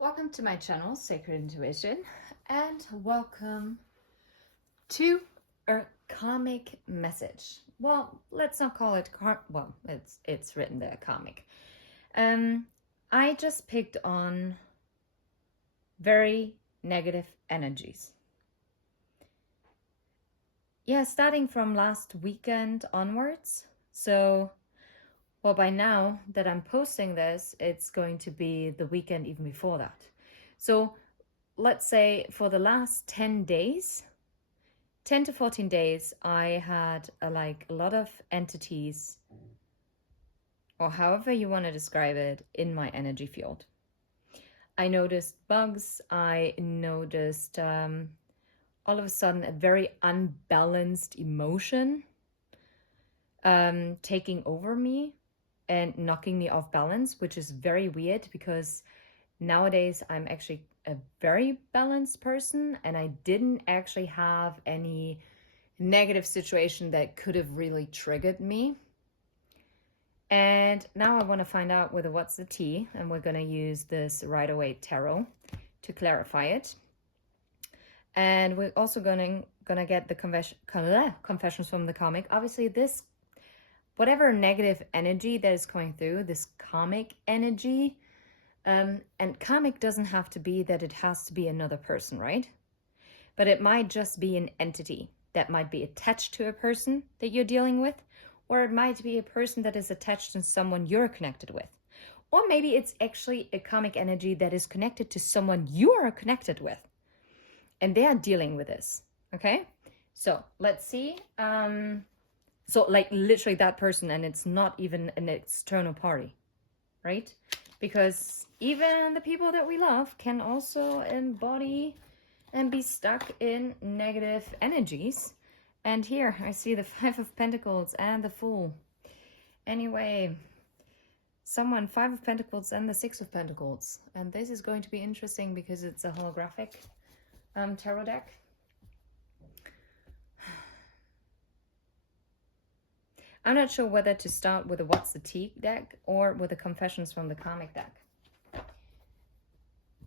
Welcome to my channel, Sacred Intuition, and welcome to a karmic message. Well, let's not call it it's written there, karmic. I just picked on very negative energies. Yeah, starting from last weekend onwards. So, well, by now that I'm posting this, it's going to be the weekend even before that. So let's say for the last 10 days, 10 to 14 days, I had a lot of entities, or however you want to describe it, in my energy field. I noticed bugs. I noticed all of a sudden a very unbalanced emotion taking over me and knocking me off balance, which is very weird because nowadays I'm actually a very balanced person and I didn't actually have any negative situation that could have really triggered me. And now I want to find out what's the tea, and we're going to use this Rider-Waite Tarot to clarify it. And we're also gonna get the confessions from the karmic. Obviously, this whatever negative energy that is going through, this karmic energy, and karmic doesn't have to be that it has to be another person, right? But it might just be an entity that might be attached to a person that you're dealing with, or it might be a person that is attached to someone you're connected with. Or maybe it's actually a karmic energy that is connected to someone you are connected with, and they are dealing with this, okay? So let's see. So like literally that person, and it's not even an external party, right? Because even the people that we love can also embody and be stuck in negative energies. And here I see the Five of Pentacles and the Fool. Anyway, someone, Five of Pentacles and the Six of Pentacles. And this is going to be interesting because it's a holographic tarot deck. I'm not sure whether to start with a What's the Tea deck or with the Confessions from the Karmic deck.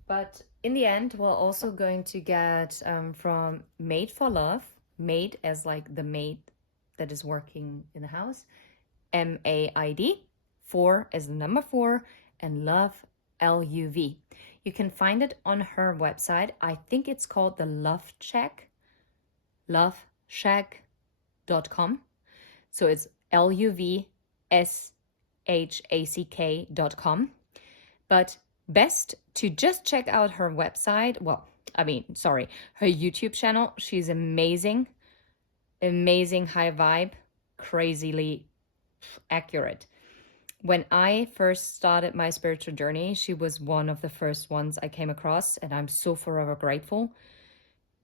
But in the end, we're also going to get from Maid for Love, maid as like the maid that is working in the house, M-A-I-D, 4 as the number 4, and love, L-U-V. You can find it on her website. I think it's called the Love Shack, loveshack.com. So it's LUVSHACK.com. But best to just check out her website. Well, her YouTube channel. She's amazing, amazing, high vibe, crazily accurate. When I first started my spiritual journey, she was one of the first ones I came across, and I'm so forever grateful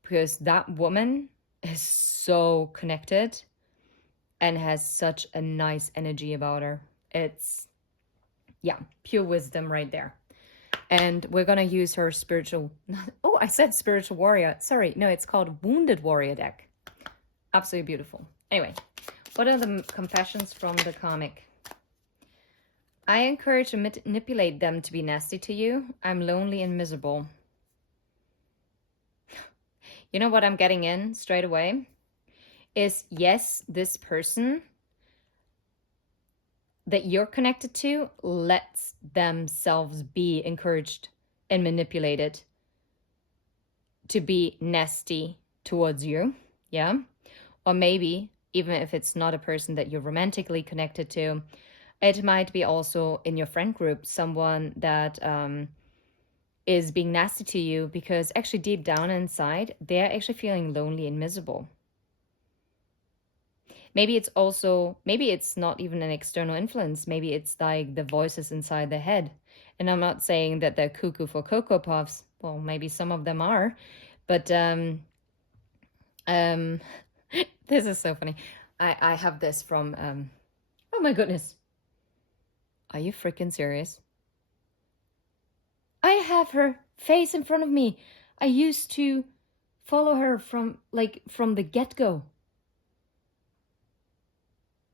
because that woman is so connected and has such a nice energy about her. It's, yeah, pure wisdom right there. And we're going to use her spiritual... Oh, I said spiritual warrior. Sorry, no, it's called Wounded Warrior deck. Absolutely beautiful. Anyway, what are the confessions from the karmic? I encourage and manipulate them to be nasty to you. I'm lonely and miserable. You know what I'm getting in straight away? Is yes, this person that you're connected to lets themselves be encouraged and manipulated to be nasty towards you, yeah? Or maybe, even if it's not a person that you're romantically connected to, it might be also in your friend group, someone that is being nasty to you because actually deep down inside, they're actually feeling lonely and miserable. Maybe it's not even an external influence. Maybe it's like the voices inside the head. And I'm not saying that they're cuckoo for Cocoa Puffs. Well, maybe some of them are. But this is so funny. I have this from, oh my goodness. Are you freaking serious? I have her face in front of me. I used to follow her from the get-go.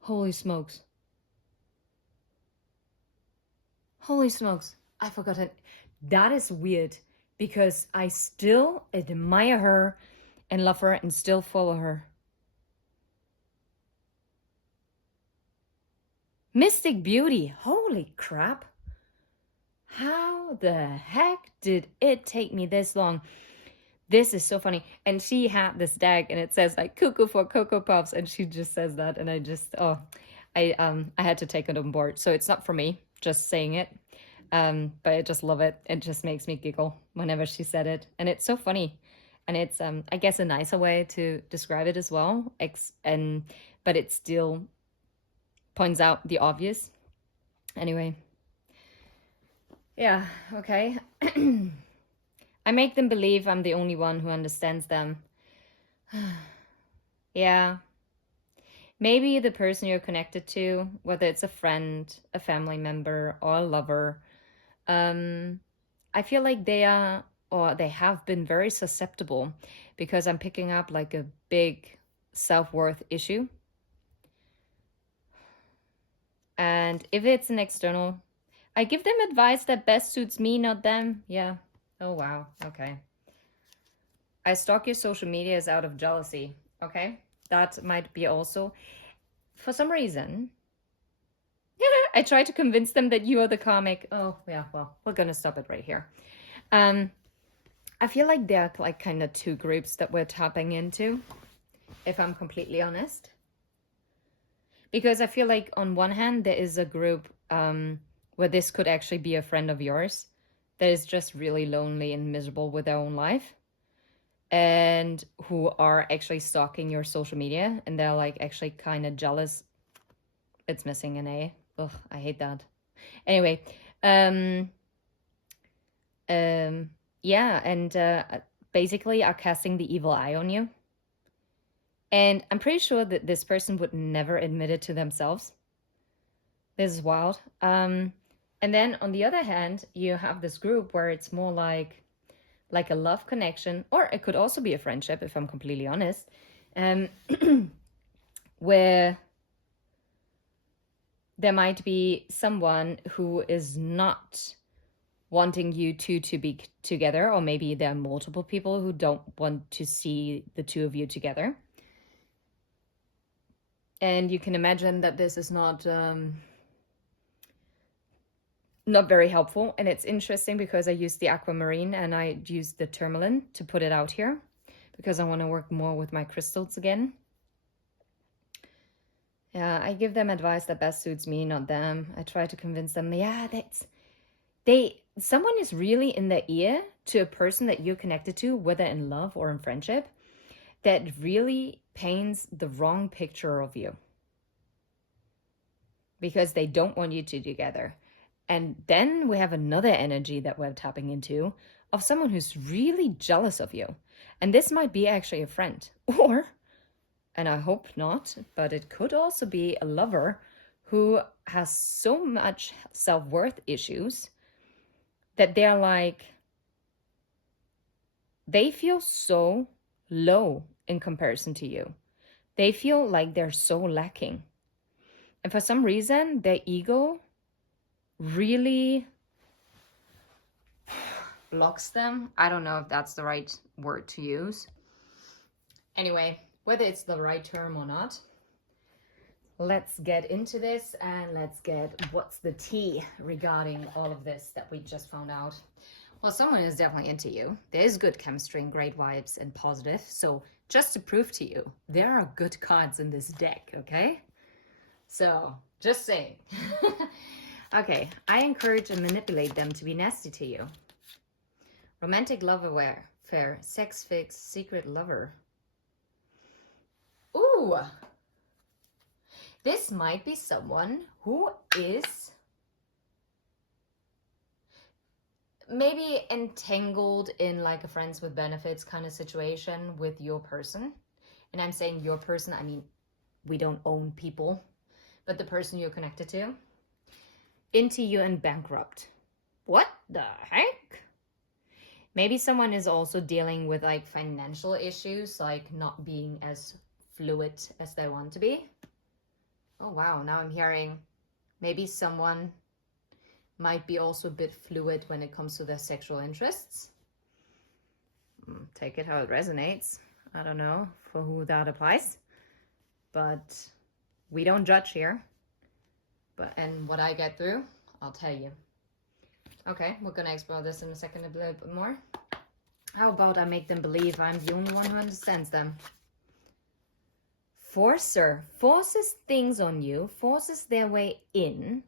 Holy smokes. Holy smokes. I forgot it. that is weird because I still admire her and love her and still follow her. Mystic Beauty, holy crap. How the heck did it take me this long? This is so funny. And she had this deck and it says like cuckoo for Cocoa Puffs, and she just says that, and I just I had to take it on board. So it's not for me, just saying it. But I just love it. It just makes me giggle whenever she said it. And it's so funny. And it's I guess a nicer way to describe it as well. But it still points out the obvious. Anyway. Yeah, okay. I make them believe I'm the only one who understands them. Yeah. Maybe the person you're connected to, whether it's a friend, a family member, or a lover, I feel like they are, or they have been very susceptible because I'm picking up like a big self-worth issue. And if it's an external, I give them advice that best suits me, not them. Yeah. Oh, wow. Okay. I stalk your social medias out of jealousy. Okay. That might be also, for some reason, I try to convince them that you are the comic. Oh, yeah. Well, we're going to stop it right here. I feel like there are like kind of two groups that we're tapping into, if I'm completely honest. Because I feel like on one hand, there is a group where this could actually be a friend of yours that is just really lonely and miserable with their own life and who are actually stalking your social media, and they're like actually kind of jealous. It's missing an A. Ugh, I hate that. Anyway, yeah, and basically are casting the evil eye on you. And I'm pretty sure that this person would never admit it to themselves. This is wild. And then on the other hand, you have this group where it's more like a love connection, or it could also be a friendship, if I'm completely honest, where there might be someone who is not wanting you two to be together, or maybe there are multiple people who don't want to see the two of you together. And you can imagine that this is not very helpful. And it's interesting because I used the aquamarine and I used the tourmaline to put it out here because I want to work more with my crystals again. Yeah, I give them advice that best suits me, not them. I try to convince them, yeah, someone is really in their ear to a person that you're connected to, whether in love or in friendship, that really paints the wrong picture of you because they don't want you two together. And then we have another energy that we're tapping into of someone who's really jealous of you. And this might be actually a friend, or, and I hope not, but it could also be a lover who has so much self-worth issues that they're like, they feel so low in comparison to you. They feel like they're so lacking. And for some reason, their ego really blocks them. I don't know if that's the right word to use. Anyway, whether it's the right term or not, let's get into this and let's get what's the tea regarding all of this that we just found out. Well, someone is definitely into you. There is good chemistry and great vibes and positive. So just to prove to you, there are good cards in this deck, okay? So just saying. Okay, I encourage and manipulate them to be nasty to you. Romantic love affair, sex fix, secret lover. Ooh! This might be someone who is maybe entangled in like a friends with benefits kind of situation with your person. And I'm saying your person, I mean, we don't own people, but the person you're connected to. Into you and bankrupt. What the heck? Maybe someone is also dealing with like financial issues, like not being as fluid as they want to be. Oh wow, now I'm hearing maybe someone might be also a bit fluid when it comes to their sexual interests. Take it how it resonates. I don't know for who that applies, but we don't judge here. And what I get through, I'll tell you. Okay, we're gonna explore this in a second a little bit more. How about I make them believe I'm the only one who understands them? Forcer forces things on you, forces their way in,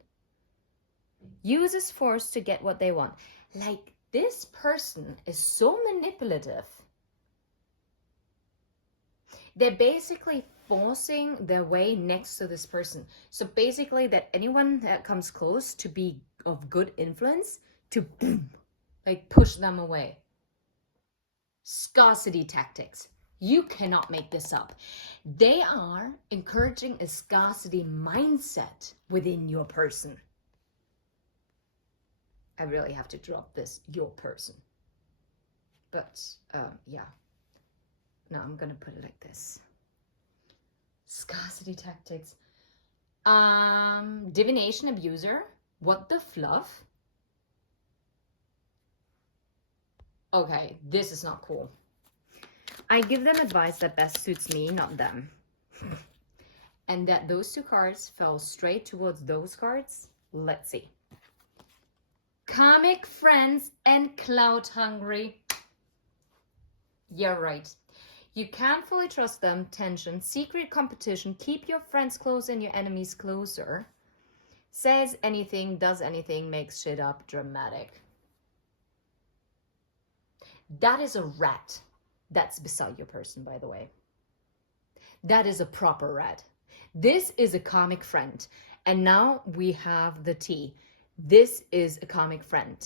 uses force to get what they want. Like, this person is so manipulative. They're basically forcing their way next to this person. So basically that anyone that comes close to be of good influence, to boom, like push them away. Scarcity tactics. You cannot make this up. They are encouraging a scarcity mindset within your person. I really have to drop this, your person. But yeah. No, I'm gonna put it like this. Scarcity tactics. Divination abuser. What the fluff? Okay, this is not cool. I give them advice that best suits me, not them. And that those two cards fell straight towards those cards. Let's see. Karmic friends and clout hungry. You're right. You can't fully trust them. Tension, secret competition. Keep your friends close and your enemies closer. Says anything, does anything, makes shit up. Dramatic. That is a rat. That's beside your person, by the way. That is a proper rat. This is a comic friend. And now we have the T. This is a comic friend.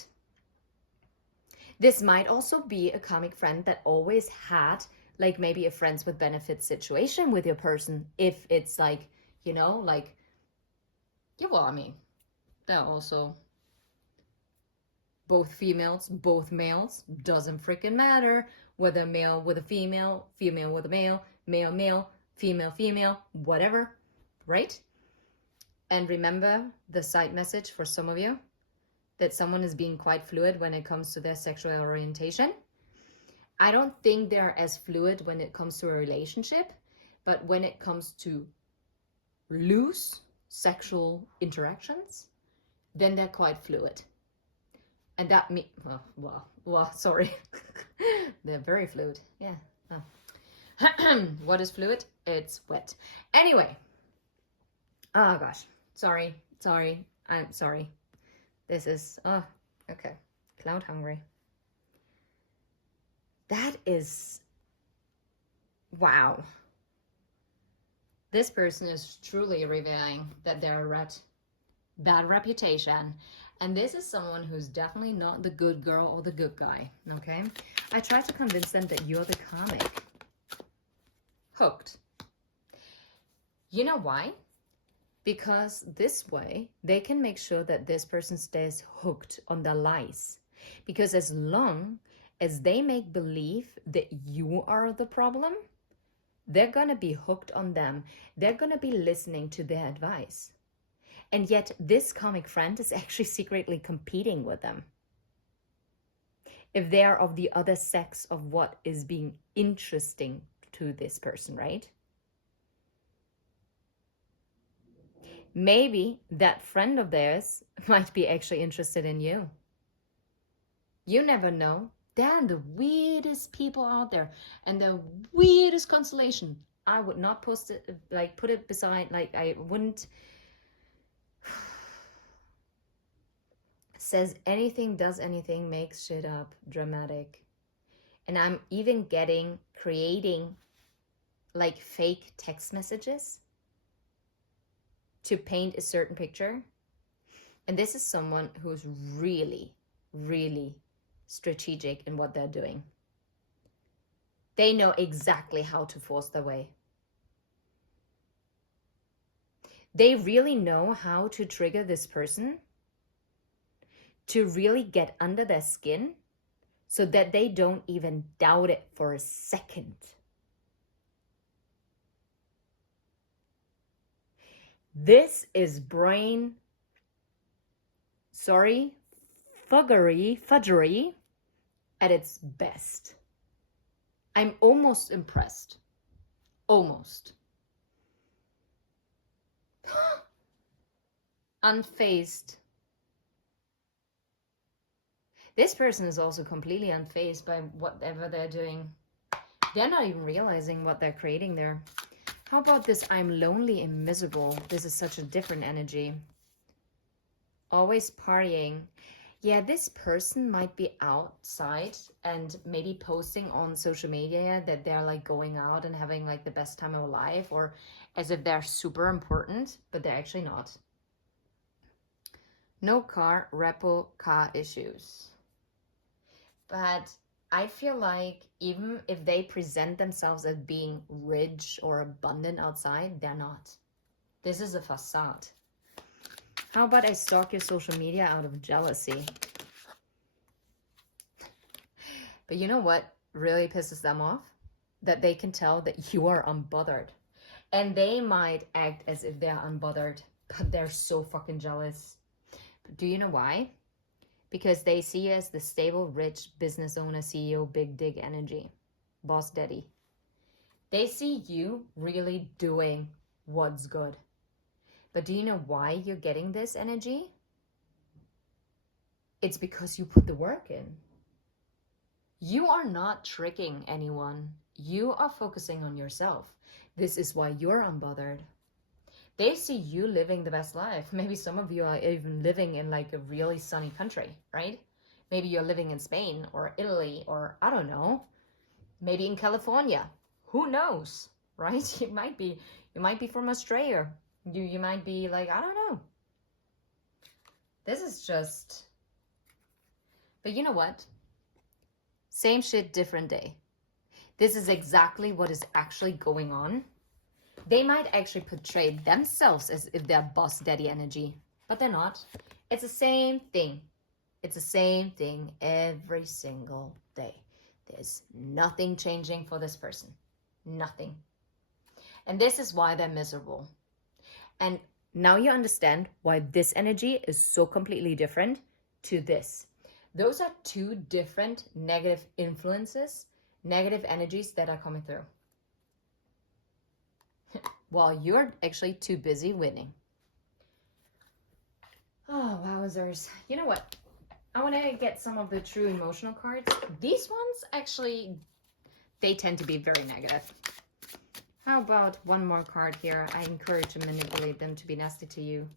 This might also be a comic friend that always had like maybe a friends with benefits situation with your person. If it's like, you know, like, yeah, well, I mean, they're also both females, both males, doesn't freaking matter whether male with a female, female with a male, male, male, female, female, whatever, right? And remember the side message for some of you, that someone is being quite fluid when it comes to their sexual orientation. I don't think they're as fluid when it comes to a relationship, but when it comes to loose sexual interactions, then they're quite fluid. And that means, well, sorry. They're very fluid, yeah. Oh. What is fluid? It's wet. Anyway. Oh gosh, sorry, I'm sorry. This is, oh, okay. Cloud hungry. That is, wow. This person is truly revealing that they're a rat. Bad reputation. And this is someone who's definitely not the good girl or the good guy, okay? I try to convince them that you're the comic. Hooked. You know why? Because this way, they can make sure that this person stays hooked on the lies. Because as long as they make believe that you are the problem, they're gonna be hooked on them. They're gonna be listening to their advice. And yet this comic friend is actually secretly competing with them. If they are of the other sex of what is being interesting to this person, right? Maybe that friend of theirs might be actually interested in you. You never know. They're the weirdest people out there and the weirdest constellation. I would not post it, like put it beside, like I wouldn't. Says anything, does anything, makes shit up. Dramatic. And I'm even creating like fake text messages to paint a certain picture. And this is someone who's really, really strategic in what they're doing. They know exactly how to force their way. They really know how to trigger this person to really get under their skin so that they don't even doubt it for a second. This is brain sorry, fudgery at its best. I'm almost impressed. Almost. Unfazed. This person is also completely unfazed by whatever they're doing. They're not even realizing what they're creating there. How about this? I'm lonely and miserable. This is such a different energy. Always partying. Yeah, this person might be outside and maybe posting on social media that they're like going out and having like the best time of life, or as if they're super important, but they're actually not. No car, repo car issues. But I feel like even if they present themselves as being rich or abundant outside, they're not. This is a facade. How about I stalk your social media out of jealousy? But you know what really pisses them off? That they can tell that you are unbothered. And they might act as if they're unbothered, but they're so fucking jealous. But do you know why? Because they see you as the stable, rich business owner, CEO, big dig energy, boss daddy. They see you really doing what's good. But do you know why you're getting this energy? It's because you put the work in. You are not tricking anyone. You are focusing on yourself. This is why you're unbothered. They see you living the best life. Maybe some of you are even living in like a really sunny country, right? Maybe you're living in Spain or Italy or I don't know, maybe in California. Who knows, right? You might be from Australia. You might be like, I don't know. This is just, but you know what? Same shit, different day. This is exactly what is actually going on. They might actually portray themselves as if they're boss daddy energy, but they're not. It's the same thing. It's the same thing every single day. There's nothing changing for this person. Nothing. And this is why they're miserable. And now you understand why this energy is so completely different to this. Those are two different negative influences, negative energies that are coming through. While you're actually too busy winning. Oh, wowzers. You know what? I want to get some of the true emotional cards. These ones actually, they tend to be very negative. How about one more card here? I encourage and manipulate them to be nasty to you.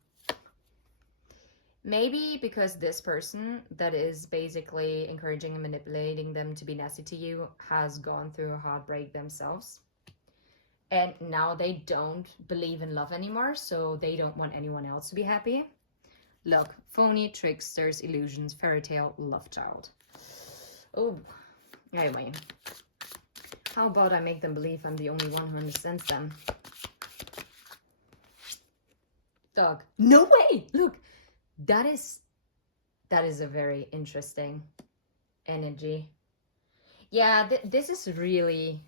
Maybe because this person that is basically encouraging and manipulating them to be nasty to you has gone through a heartbreak themselves. And now they don't believe in love anymore, so they don't want anyone else to be happy. Look, phony, tricksters, illusions, fairy tale, love child. Oh, anyway. How about I make them believe I'm the only one who understands them? Dog. No way! Look, that is a very interesting energy. Yeah, this is really...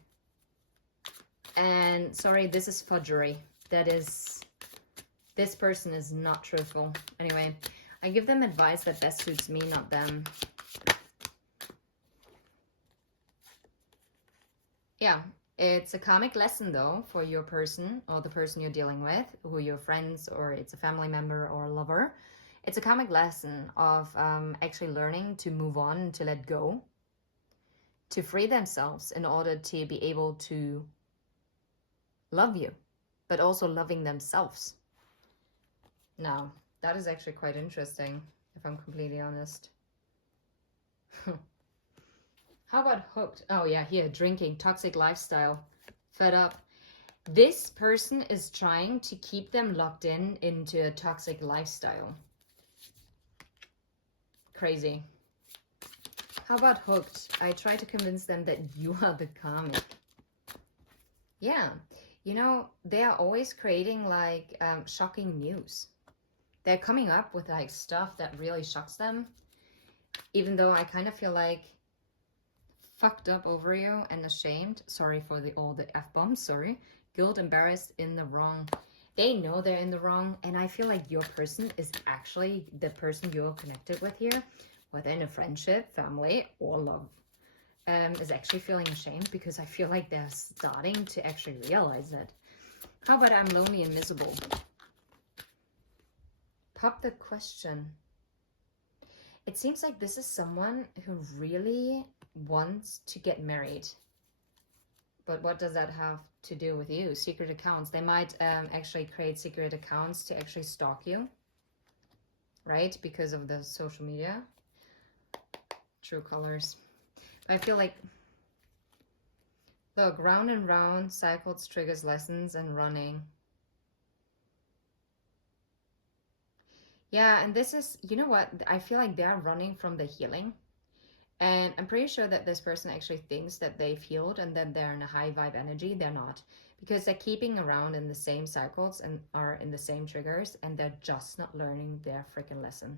And sorry, this is fudgery. This person is not truthful. Anyway, I give them advice that best suits me, not them. Yeah, it's a karmic lesson though for your person or the person you're dealing with, who you're friends or it's a family member or a lover. It's a karmic lesson of actually learning to move on, to let go, to free themselves in order to be able to love you, but also loving themselves. Now, that is actually quite interesting, if I'm completely honest. How about hooked? Oh yeah, here, drinking, toxic lifestyle, fed up. This person is trying to keep them locked into a toxic lifestyle. Crazy. How about hooked? I try to convince them that you are the karmic. Yeah, you know, they are always creating like shocking news. They're coming up with like stuff that really shocks them. Even though I kind of feel like fucked up over you and ashamed. Sorry for all the F-bombs, sorry. Guilt, embarrassed, in the wrong. They know they're in the wrong, and I feel like your person is actually the person you're connected with here, whether in a friendship, family, or love, is actually feeling ashamed because I feel like they're starting to actually realize it. How about I'm lonely and miserable? Pop the question. It seems like this is someone who really wants to get married. But what does that have to do with you? Secret accounts. They might actually create secret accounts to actually stalk you, right? Because of the social media. True colors. I feel like, look, round and round, cycles, triggers, lessons, and running. Yeah, and this is, you know what? I feel like they're running from the healing. And I'm pretty sure that this person actually thinks that they've healed and that they're in a high vibe energy. They're not. Because they're keeping around in the same cycles and are in the same triggers, and they're just not learning their freaking lesson.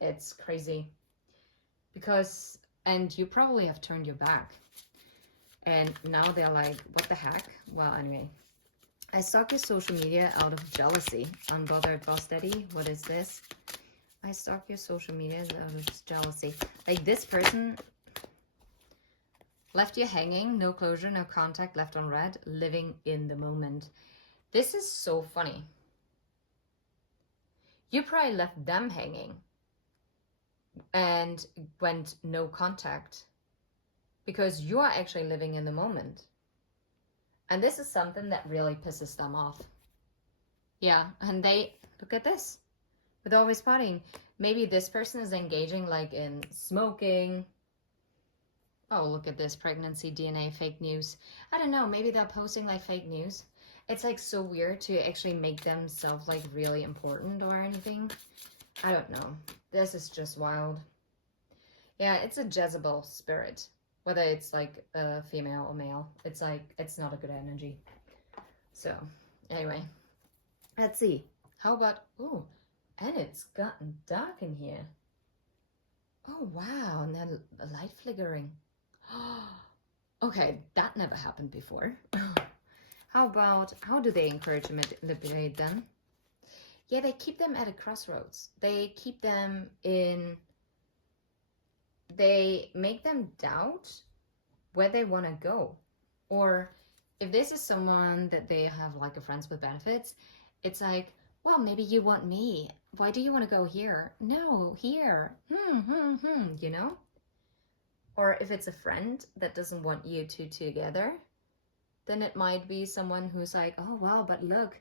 It's crazy. Because, and you probably have turned your back. And now they're like, what the heck? Well, anyway. I stalk your social media out of jealousy. Unbothered boss daddy. What is this? I stalk your social media out of jealousy. Like this person left you hanging, no closure, no contact, left on red, living in the moment. This is so funny. You probably left them hanging and went no contact because you are actually living in the moment. And this is something that really pisses them off. Yeah, and they, look at this. With always partying, maybe this person is engaging like in smoking. Oh, look at this, pregnancy, DNA, fake news. I don't know, maybe they're posting like fake news. It's like so weird to actually make themselves like really important or anything. I don't know. This is just wild. Yeah, it's a Jezebel spirit. Whether it's like a female or male, it's like, it's not a good energy. So, anyway, let's see. How about, ooh. And it's gotten dark in here. Oh, wow. And then the light flickering. Okay, that never happened before. How about, how do they encourage and manipulate them? Yeah, they keep them at a crossroads. They keep them in, they make them doubt where they want to go. Or if this is someone that they have like a friends with benefits, it's like, well, maybe you want me. Why do you want to go here? No, here. You know? Or if it's a friend that doesn't want you two together, then it might be someone who's like, oh, well, but look,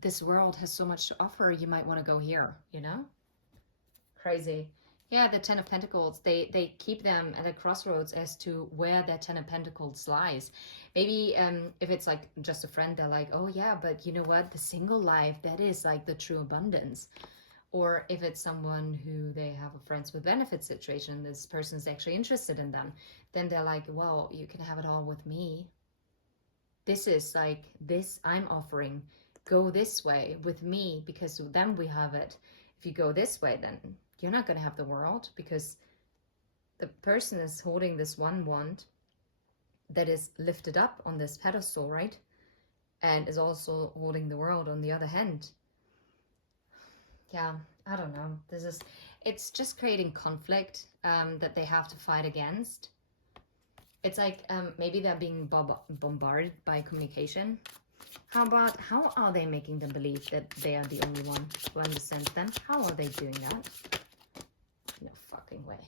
this world has so much to offer. You might want to go here, you know? Crazy. Yeah, the Ten of Pentacles, they keep them at a crossroads as to where their Ten of Pentacles lies. Maybe if it's like just a friend, they're like, oh yeah, but you know what? The single life, that is like the true abundance. Or if it's someone who they have a friends with benefits situation, this person's actually interested in them, then they're like, well, you can have it all with me. This is like, this I'm offering. Go this way with me because then we have it. If you go this way, then you're not going to have the world because the person is holding this one wand that is lifted up on this pedestal, right? And is also holding the world on the other hand. Yeah, I don't know. It's just creating conflict that they have to fight against. It's like maybe they're being bombarded by communication. How are they making them believe that they are the only one who understands them? How are they doing that? No fucking way.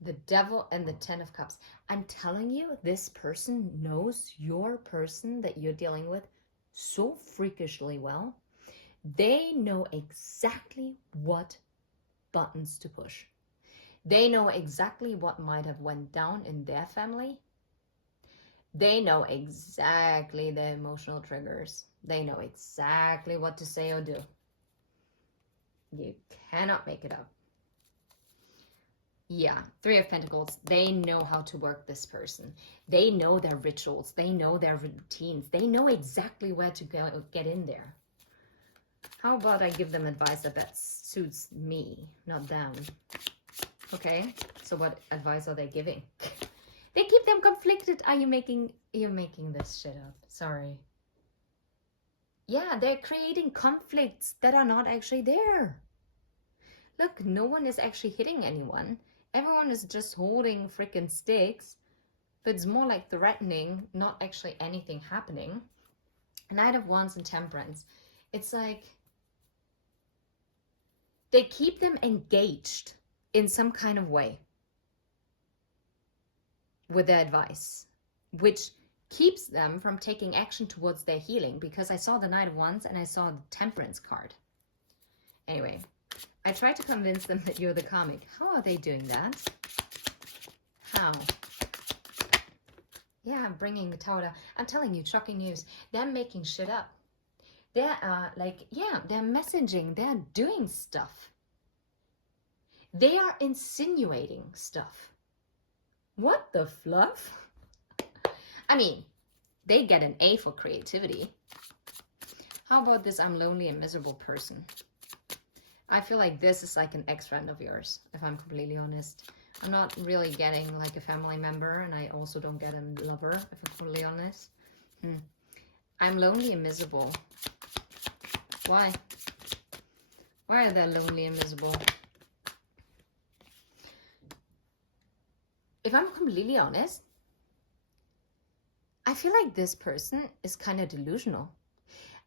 The Devil and the Ten of Cups. I'm telling you, this person knows your person that you're dealing with so freakishly well. They know exactly what buttons to push. They know exactly what might have went down in their family. They know exactly the emotional triggers. They know exactly what to say or do. You cannot make it up. Yeah, Three of Pentacles. They know how to work this person. They know their rituals. They know their routines. They know exactly where to go, get in there. How about I give them advice that suits me, not them? Okay, so what advice are they giving? They keep them conflicted. You're making this shit up. Sorry. yeah, they're creating conflicts that are not actually there. Look, no one is actually hitting anyone. Everyone is just holding freaking sticks, but it's more like threatening, not actually anything happening. Knight of Wands and Temperance. It's like they keep them engaged in some kind of way with their advice, which keeps them from taking action towards their healing, because I saw the Knight of Wands and I saw the Temperance card. Anyway, I tried to convince them that you're the karmic. How are they doing that? How? Yeah, I'm bringing the Tower down. I'm telling you, shocking news. They're making shit up. They're they're messaging. They're doing stuff. They are insinuating stuff. What the fluff? I mean, they get an A for creativity. How about this I'm lonely and miserable person? I feel like this is like an ex-friend of yours, if I'm completely honest. I'm not really getting like a family member, and I also don't get a lover, if I'm completely honest. I'm lonely and miserable. Why? Why are they lonely and miserable? If I'm completely honest, I feel like this person is kind of delusional.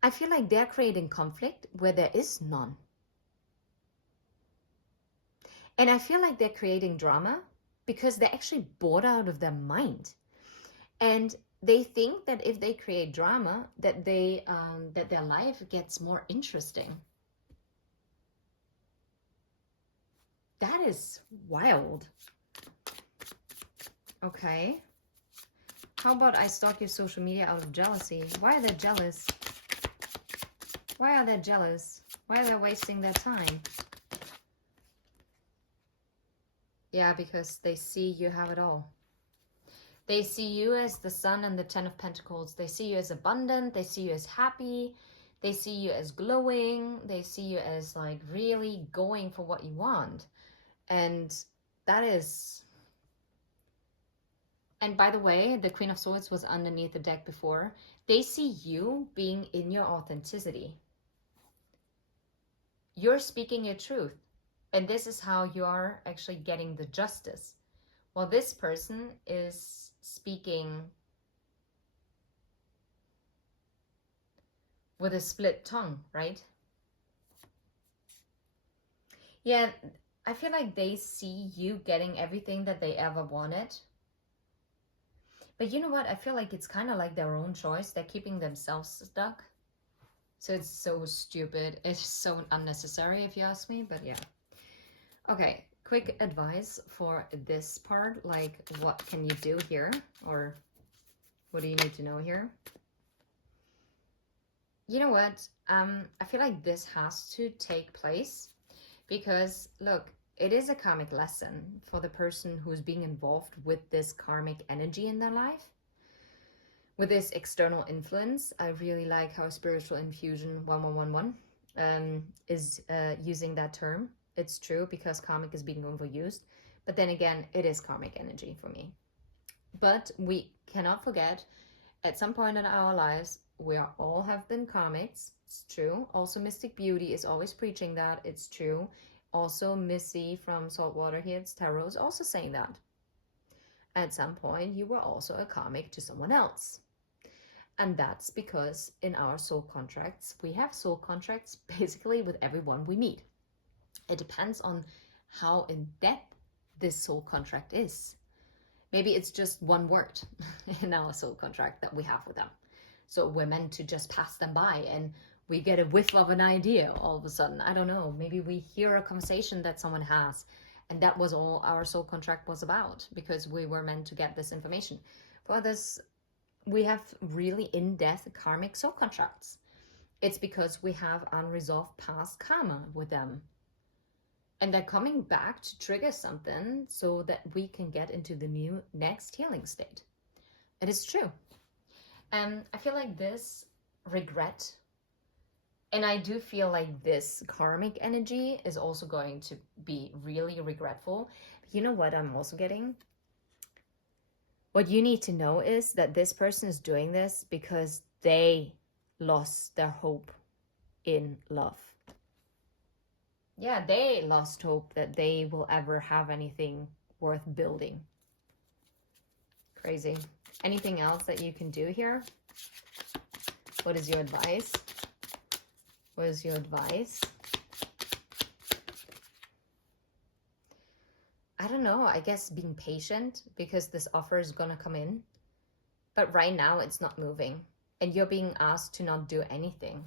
I feel like they're creating conflict where there is none. And I feel like they're creating drama because they're actually bored out of their mind. And they think that if they create drama, that that their life gets more interesting. That is wild. Okay. How about I stalk your social media out of jealousy? Why are they jealous? Why are they jealous? Why are they wasting their time? Yeah, because they see you have it all. They see you as the Sun and the Ten of Pentacles. They see you as abundant. They see you as happy. They see you as glowing. They see you as like really going for what you want. And that is... And by the way, the Queen of Swords was underneath the deck before. They see you being in your authenticity. You're speaking your truth. And this is how you are actually getting the justice. Well, this person is speaking with a split tongue, right? Yeah, I feel like they see you getting everything that they ever wanted. But you know what? I feel like it's kind of like their own choice. They're keeping themselves stuck. So it's so stupid. It's so unnecessary, if you ask me. But yeah. Okay, quick advice for this part. Like, what can you do here? Or what do you need to know here? You know what? I feel like this has to take place because, look, it is a karmic lesson for the person who's being involved with this karmic energy in their life. With this external influence, I really like how Spiritual Infusion 1111 is using that term. It's true because karmic is being overused. But then again, it is karmic energy for me. But we cannot forget, at some point in our lives, we all have been karmics. It's true. Also, Mystic Beauty is always preaching that. It's true. Also, Missy from Saltwater Hits Tarot is also saying that. At some point, you were also a karmic to someone else. And that's because in our soul contracts, we have soul contracts basically with everyone we meet. It depends on how in depth this soul contract is. Maybe it's just one word in our soul contract that we have with them. So we're meant to just pass them by and we get a whiff of an idea all of a sudden. I don't know. Maybe we hear a conversation that someone has and that was all our soul contract was about because we were meant to get this information. For others, we have really in-depth karmic soul contracts. It's because we have unresolved past karma with them. And they're coming back to trigger something so that we can get into the new next healing state. It is true. And I feel like this regret, and I do feel like this karmic energy is also going to be really regretful. But you know what I'm also getting? What you need to know is that this person is doing this because they lost their hope in love. Yeah, they lost hope that they will ever have anything worth building. Crazy. Anything else that you can do here? What is your advice? What is your advice? I don't know. I guess being patient, because this offer is gonna come in. But right now it's not moving. And you're being asked to not do anything,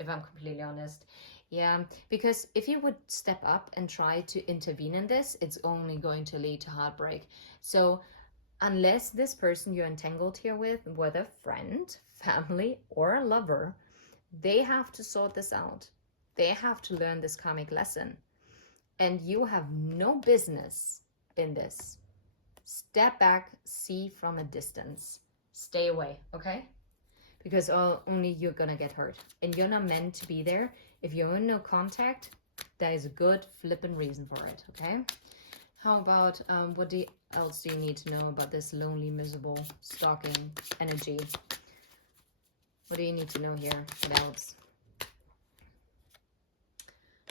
if I'm completely honest. Yeah, because if you would step up and try to intervene in this, it's only going to lead to heartbreak. So unless this person you're entangled here with, whether friend, family, or a lover, they have to sort this out. They have to learn this karmic lesson. And you have no business in this. Step back, see from a distance. Stay away, okay? Because only you're gonna get hurt. And you're not meant to be there. If you're in no contact, there is a good flippin' reason for it, okay? How about, what else do you need to know about this lonely, miserable, stalking energy? What do you need to know here? What else?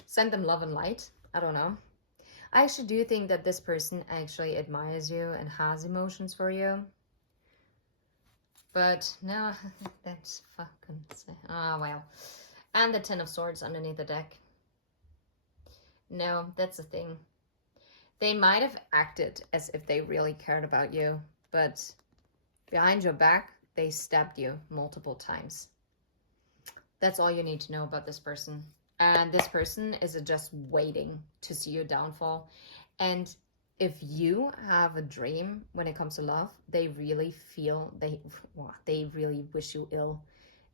Send them love and light. I don't know. I actually do think that this person actually admires you and has emotions for you. But no, that's fucking... well. And the Ten of Swords underneath the deck. No, that's the thing. They might have acted as if they really cared about you, but behind your back, they stabbed you multiple times. That's all you need to know about this person. And this person is just waiting to see your downfall. And if you have a dream when it comes to love, they really feel, they really wish you ill.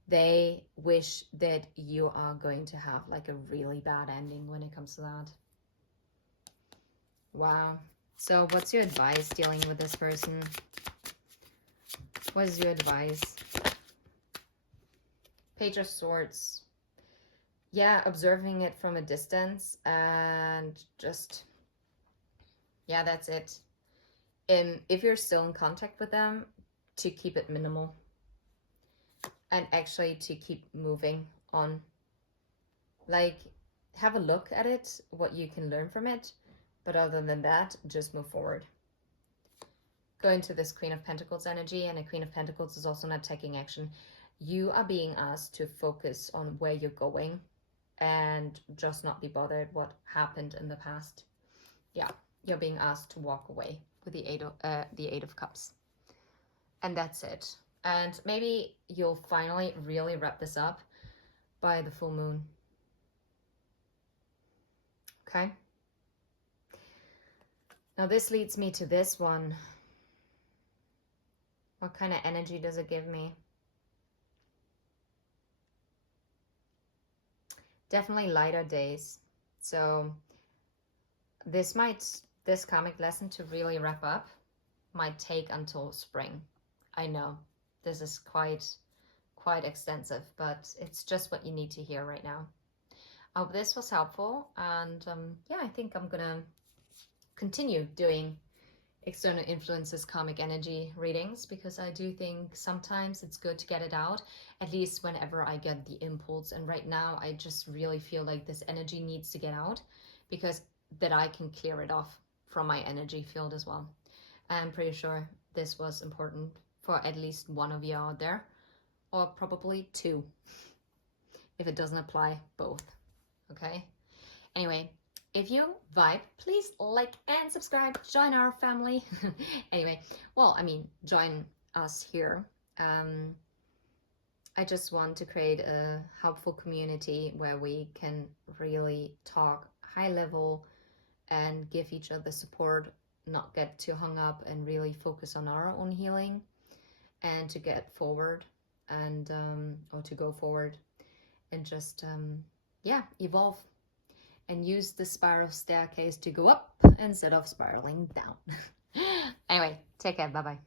They wish that you are going to have like a really bad ending when it comes to that. Wow. So what's your advice dealing with this person? What is your advice? Page of Swords. Yeah, observing it from a distance and just, yeah, that's it. And if you're still in contact with them, to keep it minimal. And actually to keep moving on. Like, have a look at it, what you can learn from it. But other than that, just move forward. Go into this Queen of Pentacles energy, and a Queen of Pentacles is also not taking action. You are being asked to focus on where you're going and just not be bothered what happened in the past. Yeah, you're being asked to walk away with the Eight of Cups. And that's it. And maybe you'll finally really wrap this up by the full moon. Okay? Now this leads me to this one. What kind of energy does it give me? Definitely lighter days. So this karmic lesson to really wrap up might take until spring. I know this is quite extensive, but it's just what you need to hear right now. I hope this was helpful, and yeah, I think I'm gonna continue doing external influences karmic energy readings, because I do think sometimes it's good to get it out, at least whenever I get the impulse. And right now I just really feel like this energy needs to get out, because that I can clear it off from my energy field as well. I'm pretty sure this was important for at least one of you out there, or probably two, if it doesn't apply both. Okay? Anyway, if you vibe, please like and subscribe, join our family. Anyway, well, I mean, join us here. I just want to create a helpful community where we can really talk high level and give each other support, not get too hung up, and really focus on our own healing and to get forward and or to go forward and just yeah, evolve and use the spiral staircase to go up instead of spiraling down. Anyway, take care. Bye-bye.